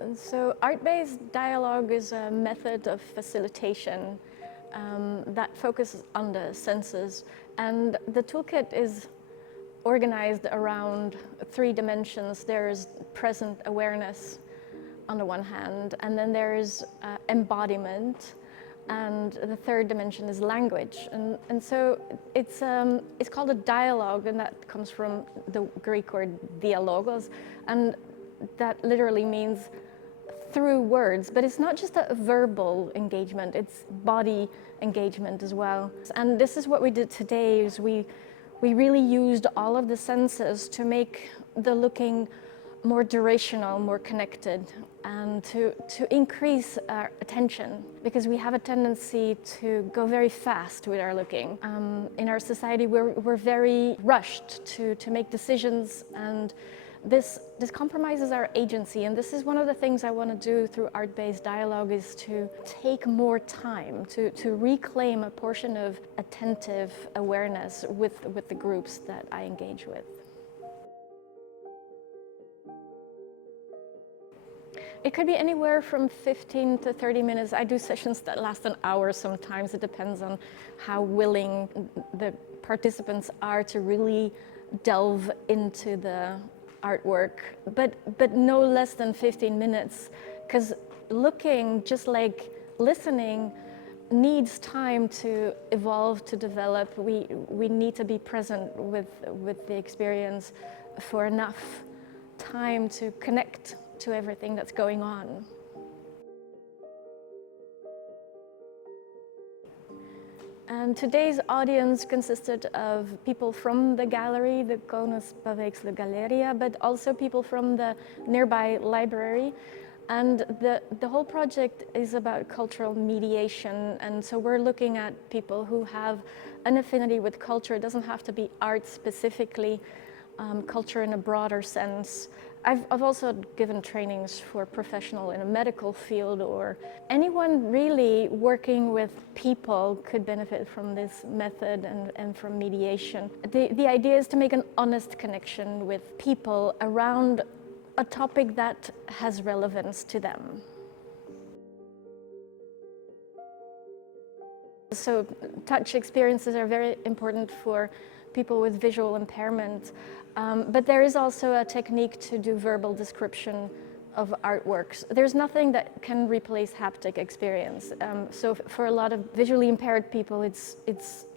And so art-based dialogue is a method of facilitation that focuses on the senses. And the toolkit is organized around 3 dimensions. There's present awareness on the one hand, and then there's embodiment, and the 3rd dimension is language. And so it's called a dialogue, and that comes from the Greek word dialogos, and that literally means through words, but it's not just a verbal engagement, it's body engagement as well. And this is what we did today, is we really used all of the senses to make the looking more durational, more connected, and to increase our attention, because we have a tendency to go very fast with our looking. In our society, we're very rushed to make decisions, and this compromises our agency. And this is one of the things I want to do through art-based dialogue, is to take more time to reclaim a portion of attentive awareness with the groups that I engage with. It could be anywhere from 15 to 30 minutes. I do sessions that last an hour sometimes. It depends on how willing the participants are to really delve into the artwork, but no less than 15 minutes, because looking, just like listening, needs time to evolve, to develop. We need to be present with the experience for enough time to connect to everything that's going on. And today's audience consisted of people from the gallery, the Kaunas Paveikslų Galerija, but also people from the nearby library. And the whole project is about cultural mediation. And so we're looking at people who have an affinity with culture. It doesn't have to be art specifically, culture in a broader sense. I've also given trainings for professional in a medical field, or anyone really working with people could benefit from this method and from mediation. The idea is to make an honest connection with people around a topic that has relevance to them. So touch experiences are very important for people with visual impairment. But there is also a technique to do verbal description of artworks. There's nothing that can replace haptic experience. So for a lot of visually impaired people, it's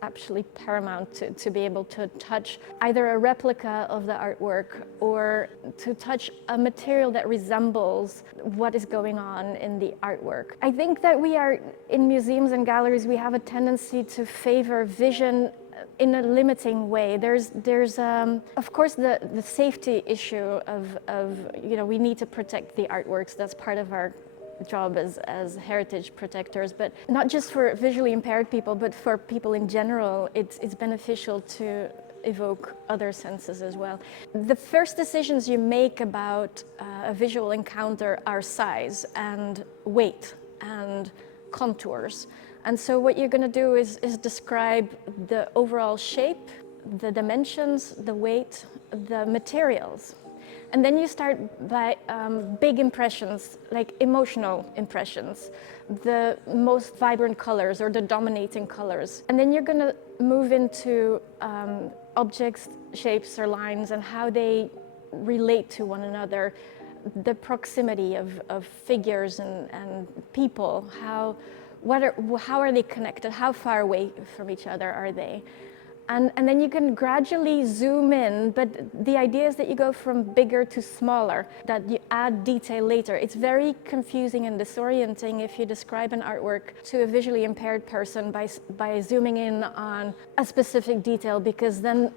actually paramount to be able to touch either a replica of the artwork or to touch a material that resembles what is going on in the artwork. I think that we are, in museums and galleries, we have a tendency to favor vision in a limiting way. There's of course the safety issue of we need to protect the artworks. That's part of our job as heritage protectors, but not just for visually impaired people, but for people in general. It's beneficial to evoke other senses as well. The first decisions you make about a visual encounter are size and weight and contours. And so what you're going to do is describe the overall shape, the dimensions, the weight, the materials. And then you start by big impressions, like emotional impressions, the most vibrant colors or the dominating colors. And then you're going to move into objects, shapes, or lines and how they relate to one another, the proximity of figures and people, how are they connected? How far away from each other are they? And then you can gradually zoom in, but the idea is that you go from bigger to smaller, that you add detail later. It's very confusing and disorienting if you describe an artwork to a visually impaired person by zooming in on a specific detail, because then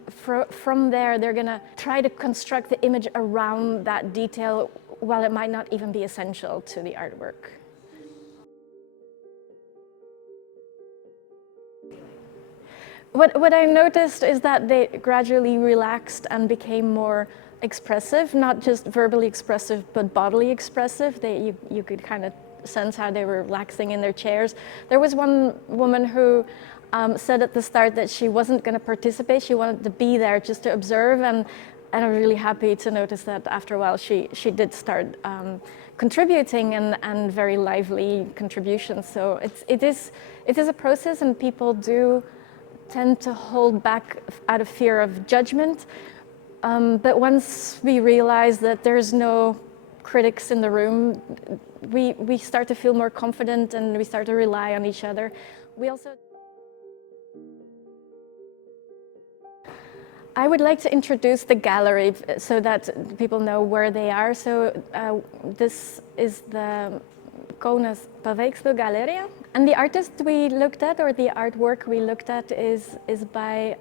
from there they're gonna try to construct the image around that detail, while it might not even be essential to the artwork. What I noticed is that they gradually relaxed and became more expressive, not just verbally expressive, but bodily expressive. You could kind of sense how they were relaxing in their chairs. There was one woman who said at the start that she wasn't going to participate. She wanted to be there just to observe, And I'm really happy to notice that after a while she did start contributing and very lively contributions. So it is a process, and people do tend to hold back out of fear of judgment. But once we realize that there's no critics in the room, we start to feel more confident and we start to rely on each other. I would like to introduce the gallery so that people know where they are. So this is the Kaunas Paveikslų Galerija. And the artist we looked at, or the artwork we looked at, is by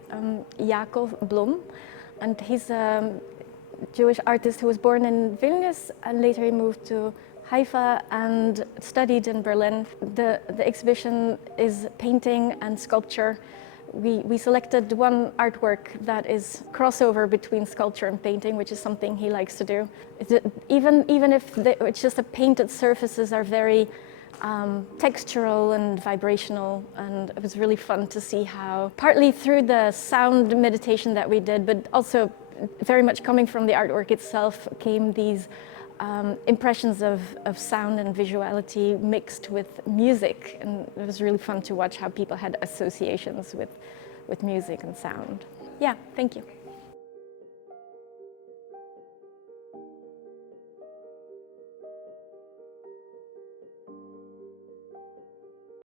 Jakob Blum. And he's a Jewish artist who was born in Vilnius, and later he moved to Haifa and studied in Berlin. The exhibition is painting and sculpture. We selected one artwork that is crossover between sculpture and painting, which is something he likes to do. Even if it's just the painted surfaces are very textural and vibrational, and it was really fun to see how, partly through the sound meditation that we did, but also very much coming from the artwork itself, came these impressions of sound and visuality mixed with music, and it was really fun to watch how people had associations with music and sound. Yeah, thank you.